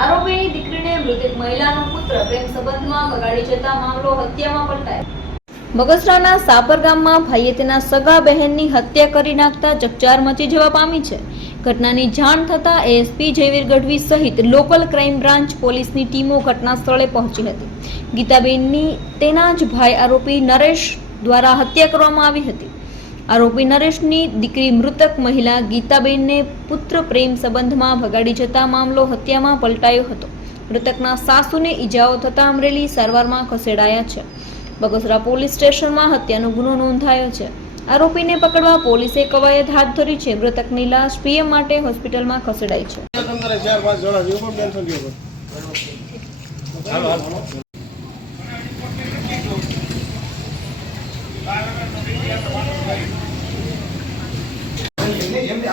આરોપીની દીકરીને મૃતક મહિલાનો પુત્ર પ્રેમ સંબંધમાં બગાડી જતા મામલો હત્યામાં પલટાયો. બગસરાના સાપર ગામમાં ભાઈએ તેના સગા બહેનની હત્યા કરી નાખતા ચકચાર મચી જવા પામી છે. ઘટનાની જાણ થતાં એએસપી જયવીર ગઢવી સહિત લોકલ ક્રાઇમ બ્રાન્ચ પોલીસની ટીમો ઘટના સ્થળે પહોંચી હતી. ગીતાબેનની તેના જ ભાઈ આરોપી નરેશ દ્વારા હત્યા કરવામાં આવી હતી. આરોપી નરેશની દીકરી મૃતક મહિલા ગીતાબેનને પુત્ર પ્રેમ સંબંધમાં ભગાડી જતા મામલો હત્યામાં પલટાયો હતો. મૃતકના સાસુને ઈજાઓ થતા અમરેલી સારવારમાં ખસેડાયા છે. બગસરા પોલીસ સ્ટેશનમાં હત્યાનો ગુનો નોંધાયો છે. આરોપીને પકડવા પોલીસે કવાયત હાથ ધરી છે. મૃતકની લાશ પીએમ માટે હોસ્પિટલમાં ખસેડાઈ છે.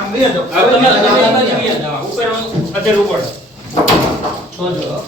તમારે ચાર ઉપર છો લેવું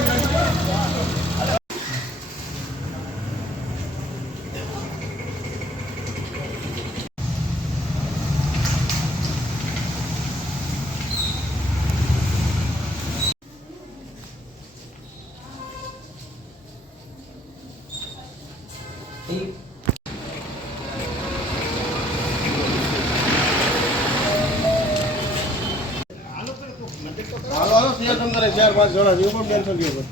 હાલો હાલો હાલો હાલો ત્યાં તમારે ચાર પાંચ જણા જેવું પણ ટેન્શન લેવું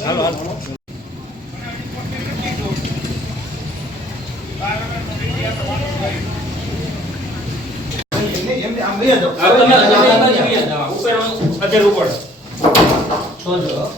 હાલો હાલો. છોજો